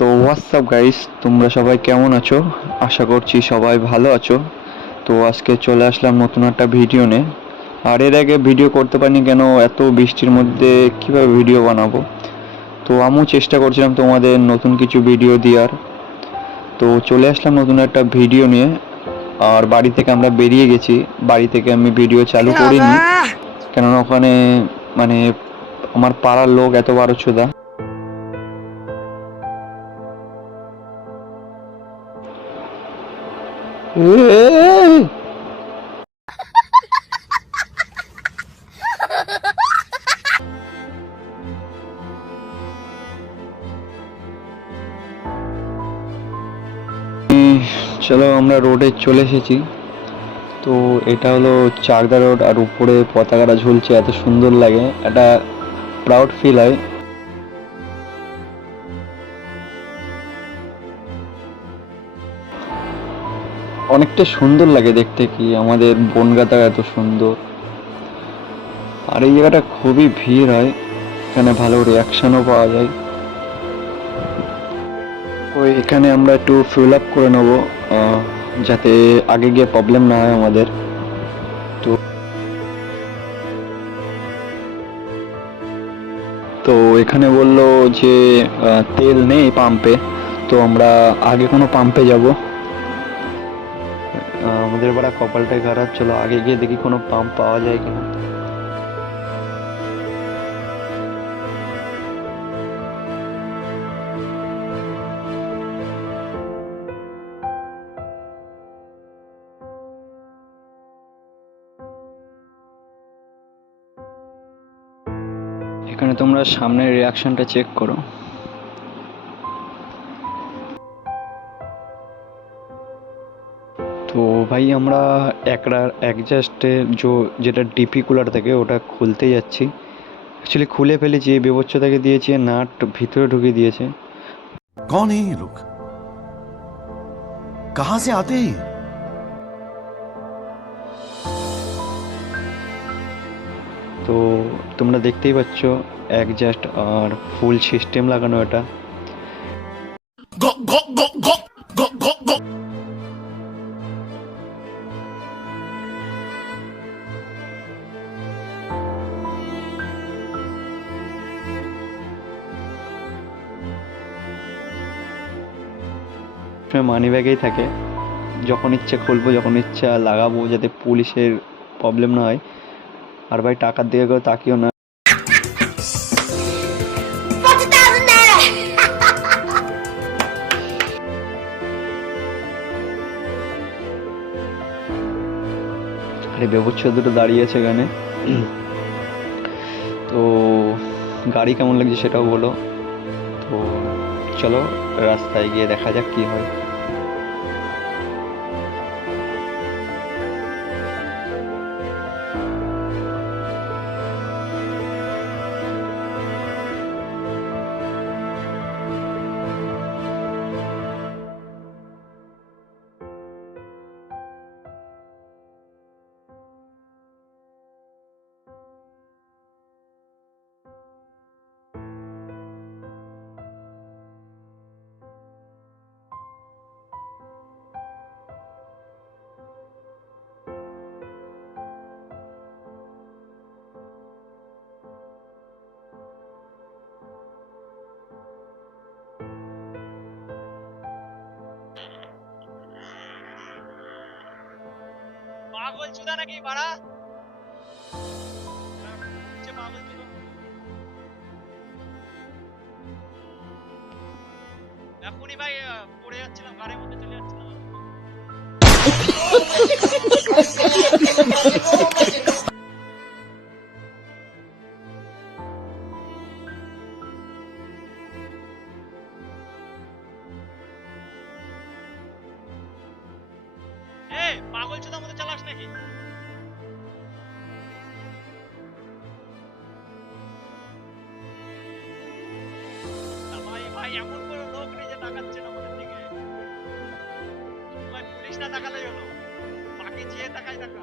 তো WhatsApp guys, তোমরা সবাই কেমন আছো? আশা করছি সবাই ভালো আছো। তো আজকে চলে আসলাম নতুন একটা ভিডিও নিয়ে। আর এর আগে ভিডিও করতে পারিনি কেন, এত বৃষ্টির মধ্যে কিভাবে ভিডিও বানাবো। তো আমিও চেষ্টা করছিলাম তোমাদের নতুন কিছু ভিডিও দেওয়ার। তো চলে আসলাম নতুন একটা ভিডিও নিয়ে। আর বাড়ি থেকে আমরা বেরিয়ে গেছি। বাড়ি থেকে আমি ভিডিও চালু করিনি, কেননা ওখানে মানে আমার পাড়ার লোক এত বারোচোদা। চলো আমরা রোডে চলে এসেছি। তো এটা হলো চাকদা রোড, আর উপরে পতাকাটা ঝুলছে, এত সুন্দর লাগে, একটা প্রাউড ফিল হয়। অনেকটা সুন্দর লাগে দেখতে, কি আমাদের বনগাঁটা এত সুন্দর। আর এই জায়গাটা খুবই ভিড় হয়, এখানে ভালো রিয়াকশনও পাওয়া যায়। ওই এখানে আমরা একটু ফিল আপ করে নেবো, যাতে আগে গিয়ে প্রবলেম না হয় আমাদের। তো তো এখানে বললো যে তেল নেই পাম্পে। তো আমরা আগে কোনো পাম্পে যাব। আমাদের বড় কপালটাই খারাপ, চলো আগে গিয়ে দেখি কোনো পাম্প পাওয়া যায় কিনা। এখানে তোমরা সামনের রিয়াকশনটা চেক করো। তো ভাই আমরা একটার অ্যাডজাস্টে যেটা ডিপি কুলার থাকে ওটা খুলতে যাচ্ছি। অ্যাকচুয়ালি খুলে ফেলেছি, বিবচ্ছতাকে দিয়েছি, নাট ভিতরে ঢুকিয়ে দিয়েছে। कौन है ये लोग? कहां से आते हैं? তো তোমরা দেখতেই পাচ্ছ অ্যাডজাস্ট আর ফুল সিস্টেম লাগানো এটা। মানি ব্যাগেই থাকে, যখন ইচ্ছে খুলবো, যখন ইচ্ছা লাগাবো, যাতে পুলিশের প্রবলেম না হয়। আর ভাই টাকার দিকে কেউ তাকিও না। আরে বেবচ্ছ দুটো দাঁড়িয়ে আছে এখানে। তো গাড়ি কেমন লাগছে সেটাও বলো। তো চলো রাস্তায় গিয়ে দেখা যাক কি হয়। পাগল চুদা নাকি বাড়া? পাগল চুদা এখনই ভাই পড়ে যাচ্ছিলাম, গাড়ির মধ্যে চলে যাচ্ছিলাম। পাগল চুদার মতো চালাস নাকি? ভাই ভাই এমন কোনো লোক নেই যে তাকাচ্ছে না আমাদের দিকে। ভাই পুলিশ না তাকালেই হলো, বাকি যে তাকায় টাকা।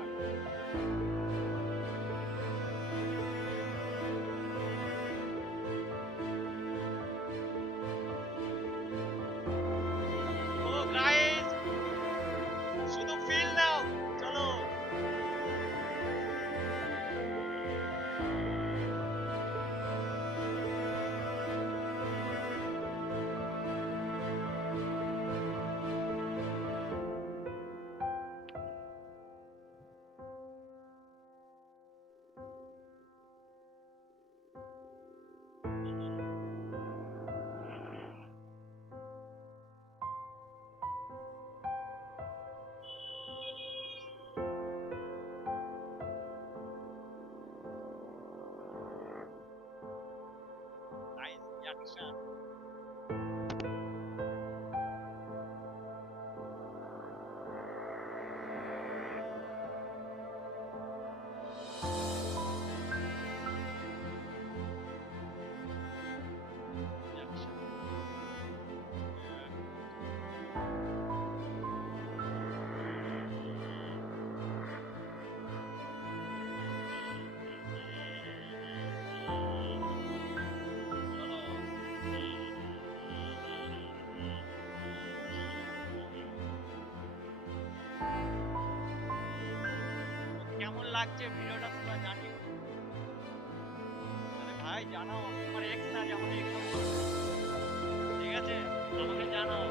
রিয়াকশন। কেমন লাগছে ভিডিওটা তোমরা জানিও। আরে ভাই জানাও, তোমার এক্স না যেমন ইগনোর করো, ঠিক আছে? আমাকে জানাও।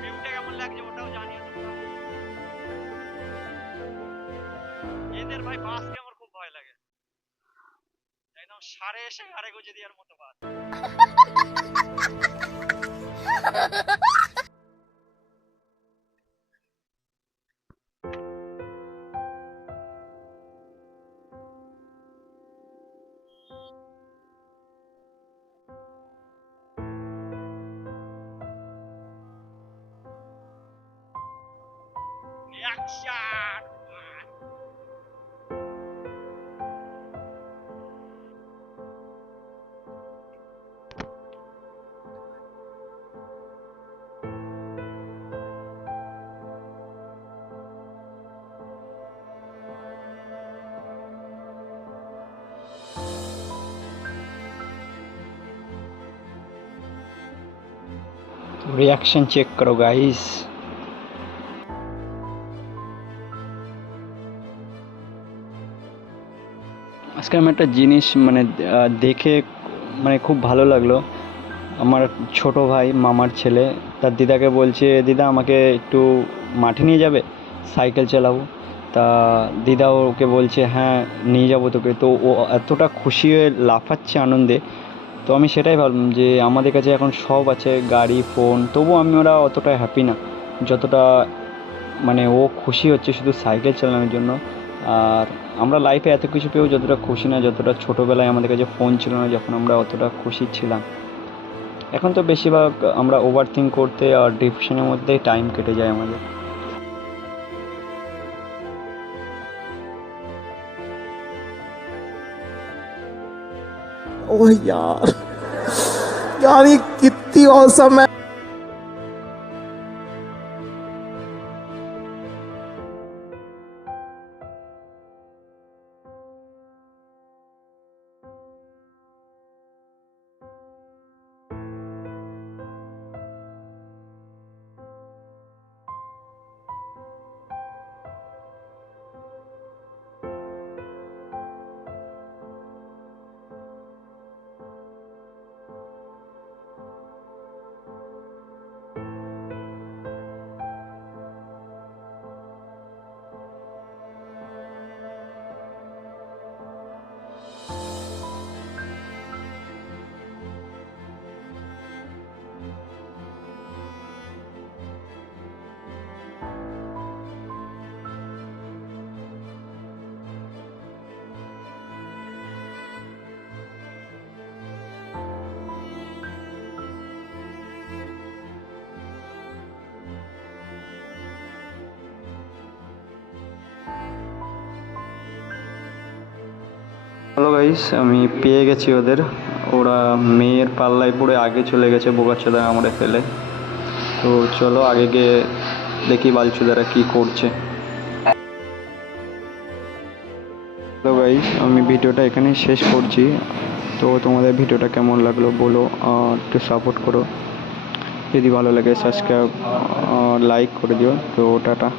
ভিউটা কেমন লাগছে ওটাও জানিও তোমরা। এদের ভাই বাসকে আমার খুব ভয় লাগে, একদম সারে এসে ঘাড়ে গুজে দেওয়ার মতো বাস। Reaction! रिएक्शन चेक करो गाइस। আজকে আমি একটা জিনিস দেখে খুব ভালো লাগলো। আমার ছোট ভাই মামার ছেলে তার দিদাকে বলছে, দিদা আমাকে একটু মাঠে নিয়ে যাবে, সাইকেল চালাবো। তা দিদা ওকে বলছে হ্যাঁ নিয়ে যাবো তোকে। তো ও এতটা খুশি হয়ে লাফাচ্ছে আনন্দে। তো আমি সেটাই ভাবলাম যে আমাদের কাছে এখন সব আছে, গাড়ি, ফোন, তবুও আমরা অতটা হ্যাপি না যতটা ও খুশি হচ্ছে শুধু সাইকেল চালানোর জন্য। আর আমরা লাইফে এত কিছু পেয়েও যতটা খুশি না যতটা ছোটোবেলায় আমাদের কাছে ফোন ছিল না যখন আমরা অতটা খুশি ছিলাম। এখন তো বেশিরভাগ আমরা ওভার থিঙ্ক করতে আর ডিপ্রেশনের মধ্যেই টাইম কেটে যায় আমাদের। ओह यार यार ये कितनी औसम है। হ্যালো গাইস, আমি পেয়ে গেছি ওদের। ওরা মেয়ের পাল্লায় পড়ে আগে চলে গেছে বোকাচোদা আমরা ফেলে। তো চলো আগে গিয়ে দেখি বালচুদারা কি করছে। হ্যালো গাইস, আমি ভিডিওটা এখানেই শেষ করছি। তো তোমাদের ভিডিওটা কেমন লাগলো বলো, একটু সাপোর্ট করো। যদি ভালো লাগে সাবস্ক্রাইব লাইক করে দিও। তো টাটা।